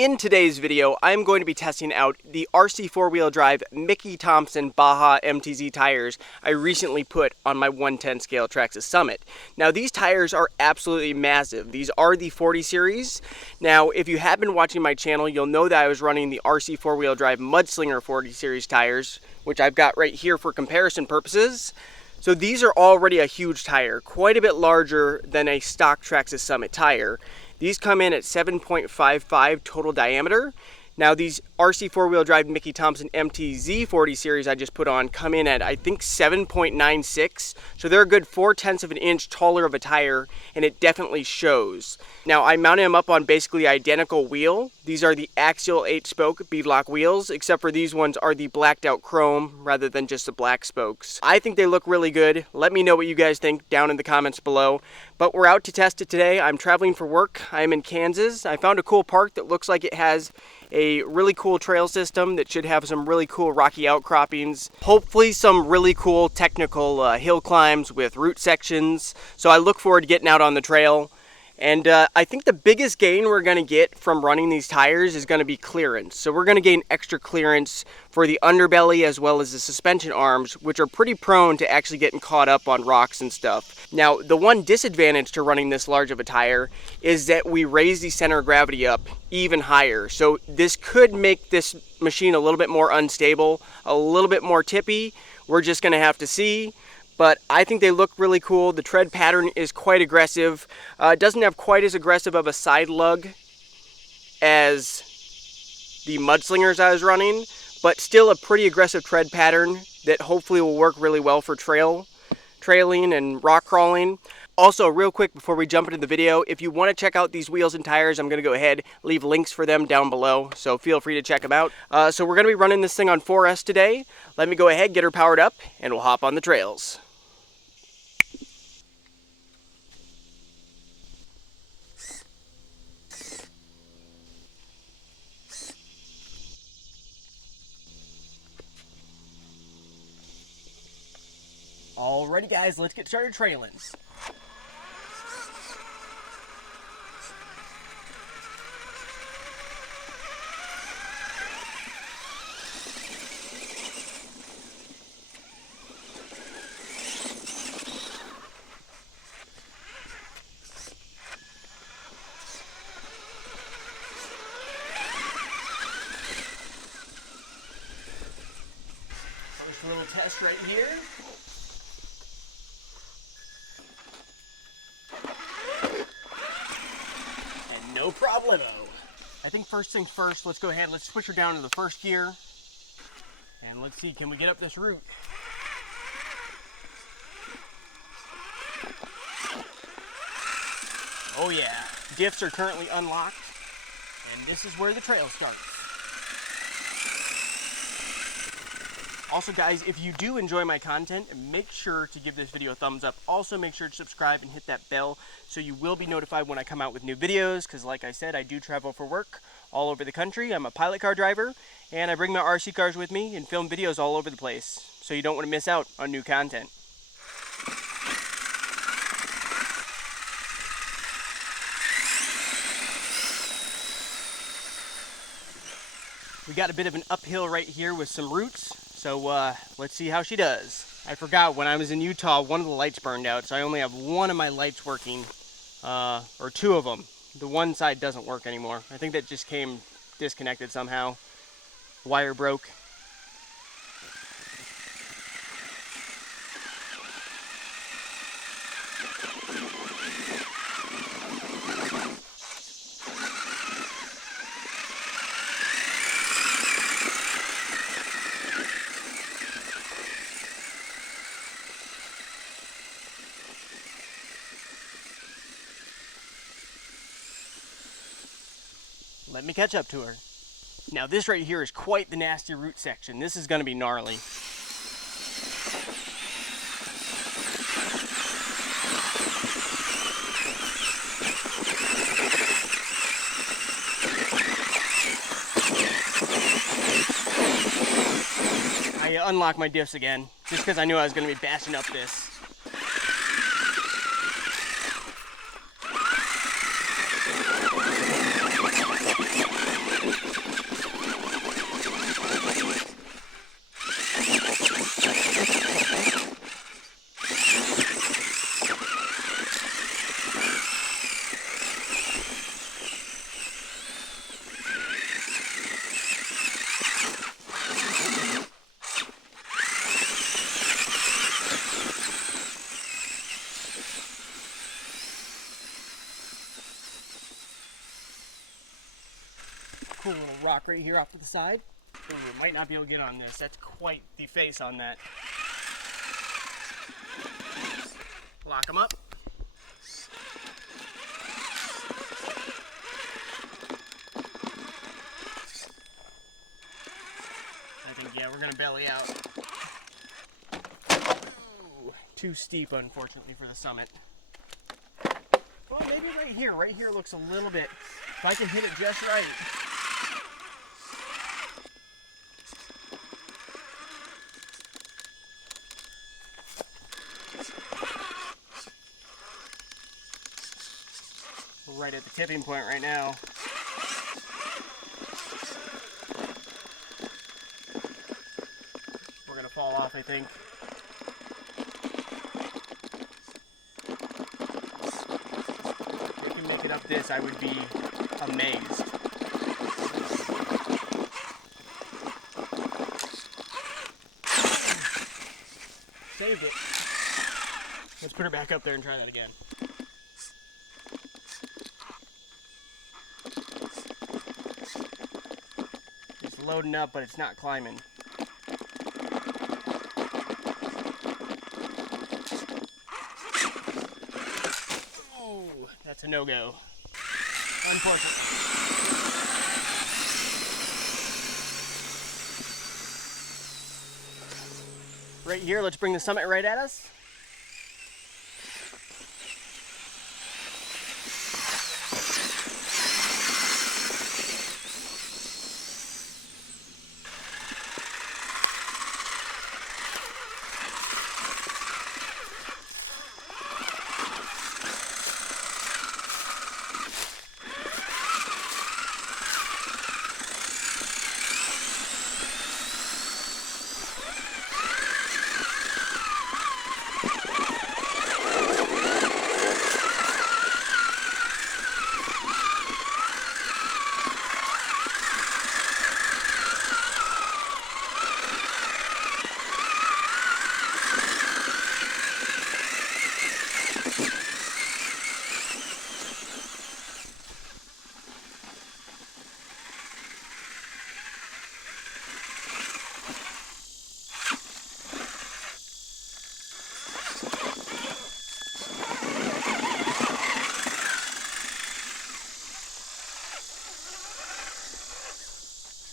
In today's video, I'm going to be testing out the RC four-wheel drive Thompson Baja Mtz'S tires I recently put on my 110 scale Traxxas Summit. Now these tires are absolutely massive. These are the 40 series. Now if you have been watching my channel, you'll know that I was running the RC four-wheel drive Mudslinger 40 series tires, which I've got right here for comparison purposes. So these are already a huge tire, quite a bit larger than a stock Traxxas Summit tire. These come in at 7.55 total diameter. Now these RC four-wheel drive Thompson Mtz'S 40 series I just put on come in at I think 7.96. So they're a good 0.4 of an inch taller of a tire, and it definitely shows. Now I mounted them up on basically identical wheel. These are the Axial 8-spoke Beadlock wheels, except for these ones are the blacked out chrome rather than just the black spokes. I think they look really good. Let me know what you guys think down in the comments below. But we're out to test it today. I'm traveling for work. I'm in Kansas. I found a cool park that looks like it has a really cool trail system that should have some really cool rocky outcroppings. Hopefully some really cool technical hill climbs with route sections. So I look forward to getting out on the trail. And I think the biggest gain we're going to get from running these tires is going to be clearance. So we're going to gain extra clearance for the underbelly as well as the suspension arms, which are pretty prone to actually getting caught up on rocks and stuff. Now, the one disadvantage to running this large of a tire is that we raise the center of gravity up even higher. So this could make this machine a little bit more unstable, a little bit more tippy. We're just going to have to see. But I think they look really cool. The tread pattern is quite aggressive. It doesn't have quite as aggressive of a side lug as the Mudslingers I was running, but still a pretty aggressive tread pattern that hopefully will work really well for trailing and rock crawling. Also, real quick before we jump into the video, if you want to check out these wheels and tires, I'm going to go ahead, leave links for them down below, so feel free to check them out. So we're going to be running this thing on 4S today. Let me go ahead, get her powered up, and we'll hop on the trails. Alrighty guys, let's get started trailing. First little test right here. No problemo. I think first things first, let's go ahead, let's switch her down to the first gear. And let's see, can we get up this route? Oh yeah, diffs are currently unlocked. And this is where the trail starts. Also guys, if you do enjoy my content, make sure to give this video a thumbs up. Also make sure to subscribe and hit that bell so you will be notified when I come out with new videos, because like I said, I do travel for work all over the country. I'm a pilot car driver, and I bring my RC cars with me and film videos all over the place, so you don't want to miss out on new content. We got a bit of an uphill right here with some roots. So let's see how she does. I forgot, when I was in Utah, one of the lights burned out, so I only have one of my lights working, or two of them. The one side doesn't work anymore. I think that just came disconnected somehow. Wire broke. Let me catch up to her. Now this right here is quite the nasty root section. This is going to be gnarly. I unlocked my diffs again, just because I knew I was going to be bashing up this. cool little rock right here off to the side. Ooh, might not be able to get on this. That's quite the face on that. Lock them up. I think, yeah, we're gonna belly out. Ooh, too steep, unfortunately, for the summit. Well, maybe right here. Right here looks a little bit, if I can hit it just right. We're right at the tipping point right now. We're gonna fall off, I think. If we can make it up this, I would be amazed. Saved it. Let's put her back up there and try that again. It's loading up, but it's not climbing. Ooh, that's a no-go. Unfortunately. Right here, let's bring the summit right at us.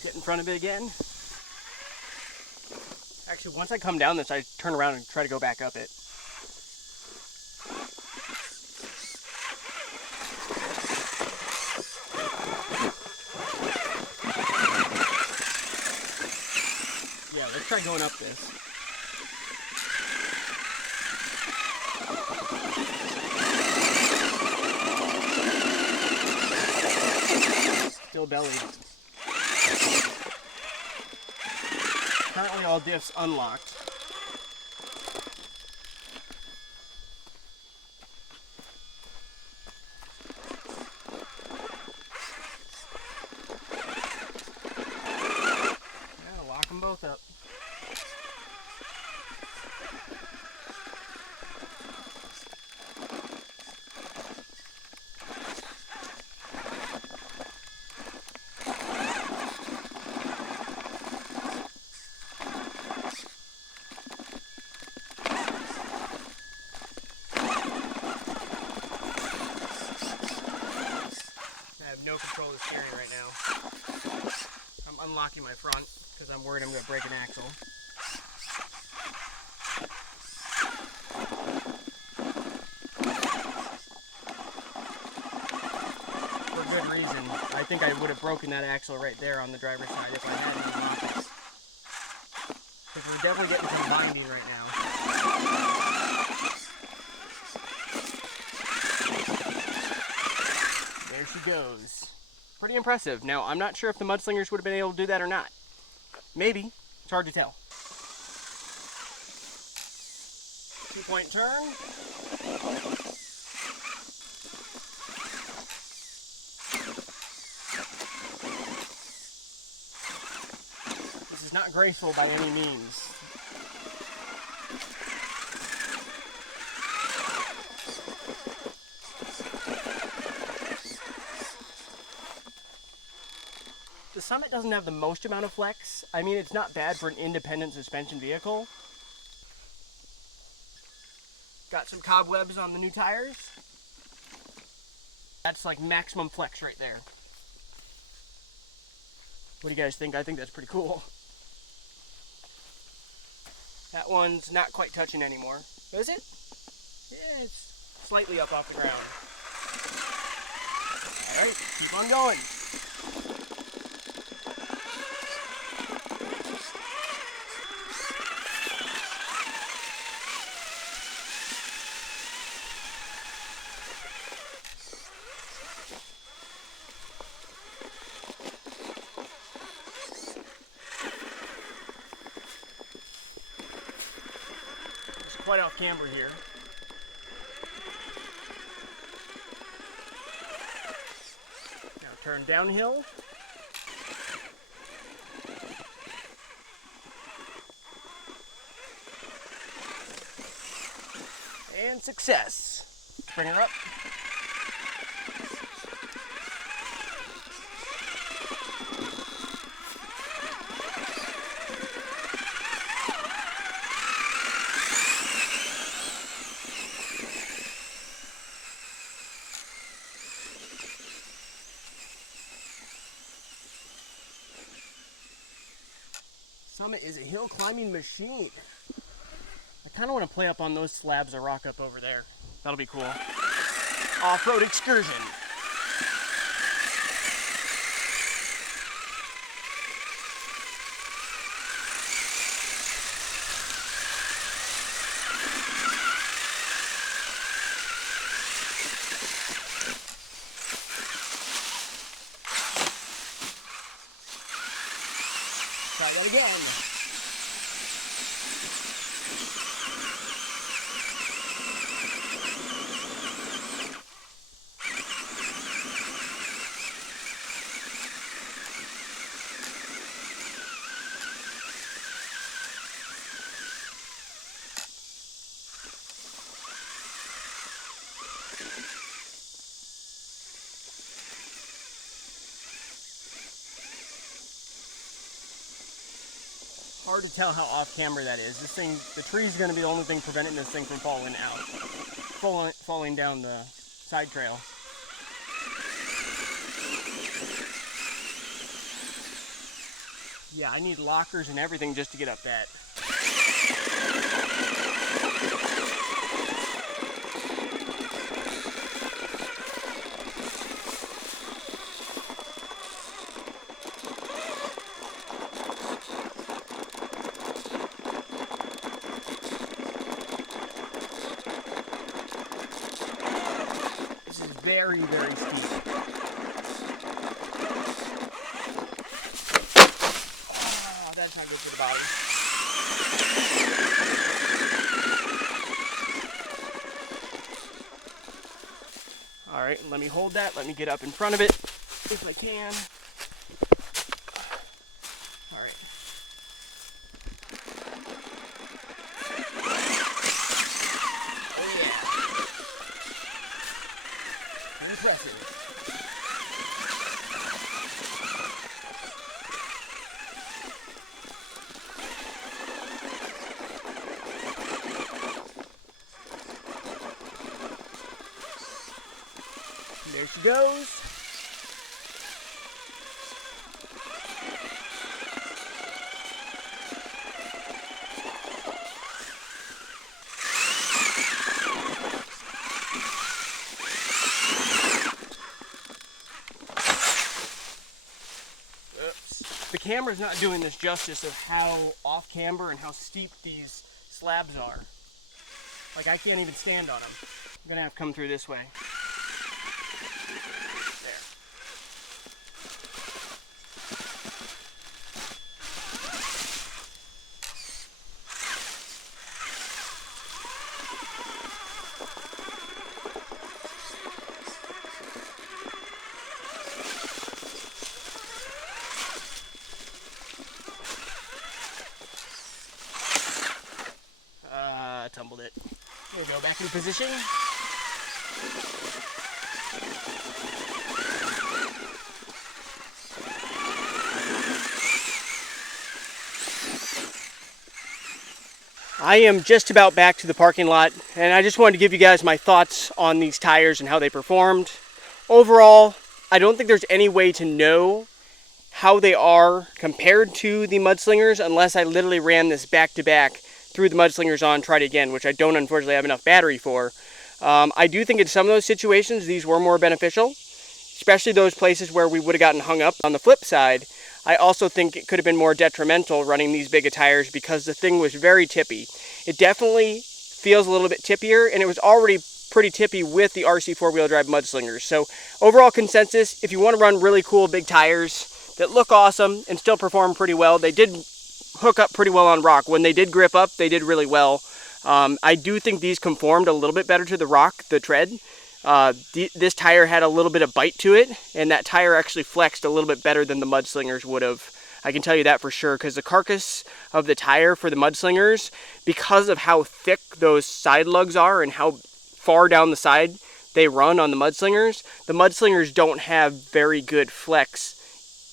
Get in front of it again. Actually, once I come down this, I turn around and try to go back up it. Yeah, let's try going up this. Still belly. Currently all diffs unlocked. Yeah, lock them both up. No control of the steering right now. I'm unlocking my front because I'm worried I'm going to break an axle. For good reason. I think I would have broken that axle right there on the driver's side if I hadn't unlocked it. Because we're definitely getting some binding right now. There she goes. Pretty impressive. Now, I'm not sure if the Mudslingers would have been able to do that or not. Maybe. It's hard to tell. 2-point turn. This is not graceful by any means. The Summit doesn't have the most amount of flex. I mean, it's not bad for an independent suspension vehicle. Got some cobwebs on the new tires. That's like maximum flex right there. What do you guys think? I think that's pretty cool. That one's not quite touching anymore. Is it? Yeah, it's slightly up off the ground. Alright, keep on going. Quite off camber here. Now turn downhill. And success. Bring her up. Summit is a hill climbing machine. I kind of want to play up on those slabs of rock up over there. That'll be cool. Off-road excursion. Try that again. Hard to tell how off camera that is. This thing, the tree's going to be the only thing preventing this thing from falling out, falling down the side trail. Yeah, I need lockers and everything just to get up that. Very, very steep. Oh, that's not good for the body. All right, let me hold that. Let me get up in front of it if I can. All right. Impressive. There she goes. The camera's not doing this justice of how off camber and how steep these slabs are. Like, I can't even stand on them. I'm gonna have to come through this way. Tumbled it. There we go, back in position. I am just about back to the parking lot, and I just wanted to give you guys my thoughts on these tires and how they performed. Overall, I don't think there's any way to know how they are compared to the Mudslingers unless I literally ran this back to back, threw the Mudslingers on, tried again, which I don't unfortunately have enough battery for. I do think in some of those situations these were more beneficial, especially those places where we would have gotten hung up. On the flip side, I also think it could have been more detrimental running these big of tires because the thing was very tippy. It definitely feels a little bit tippier, and it was already pretty tippy with the RC four-wheel drive Mudslingers. So overall consensus, if you want to run really cool big tires that look awesome and still perform pretty well, they did hook up pretty well on rock. When they did grip up, they did really well. I do think these conformed a little bit better to the rock, the tread. This tire had a little bit of bite to it, and that tire actually flexed a little bit better than the Mudslingers would have. I can tell you that for sure, because the carcass of the tire for the Mudslingers, because of how thick those side lugs are and how far down the side they run on the Mudslingers don't have very good flex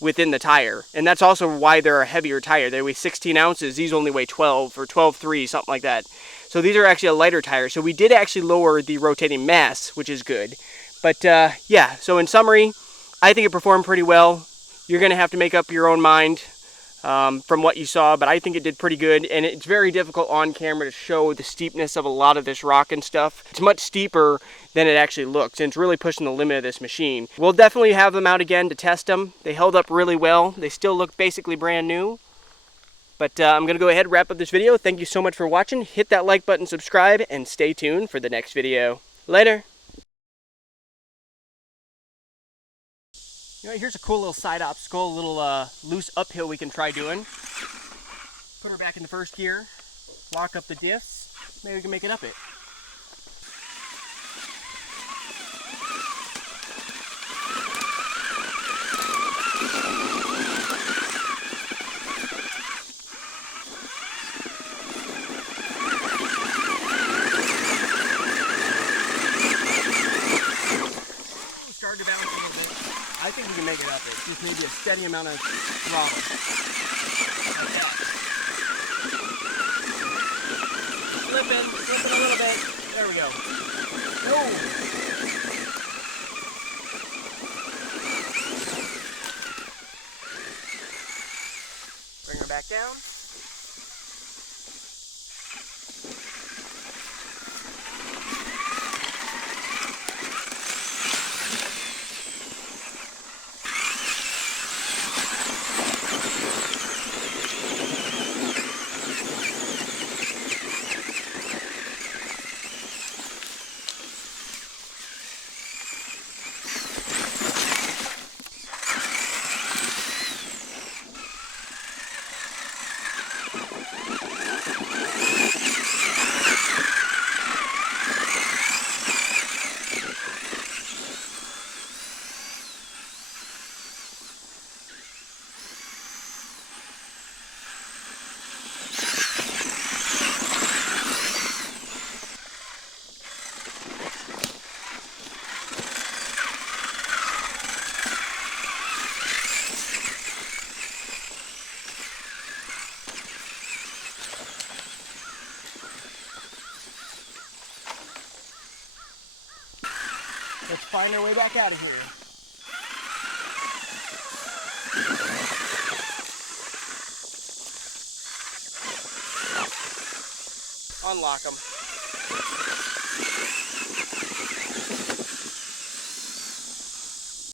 within the tire. And that's also why they're a heavier tire. They weigh 16 ounces. These only weigh 12 or 12.3, something like that. So these are actually a lighter tire. So we did actually lower the rotating mass, which is good. But yeah, so in summary, I think it performed pretty well. You're going to have to make up your own mind from what you saw, but I think it did pretty good. And it's very difficult on camera to show the steepness of a lot of this rock and stuff. It's much steeper than it actually looks, and it's really pushing the limit of this machine. We'll definitely have them out again to test them. They held up really well. They still look basically brand new. But I'm going to go ahead and wrap up this video. Thank you so much for watching. Hit that like button, subscribe, and stay tuned for the next video. Later. You know, here's a cool little side obstacle, a little loose uphill we can try doing. Put her back in the first gear, lock up the diffs, maybe we can make it up it. Started to bounce a little bit. I think we can make it up it. Just maybe a steady amount of throttle. Like that. Slipping a little bit. There we go. Oh! Bring her back down. Let's find our way back out of here. Unlock them.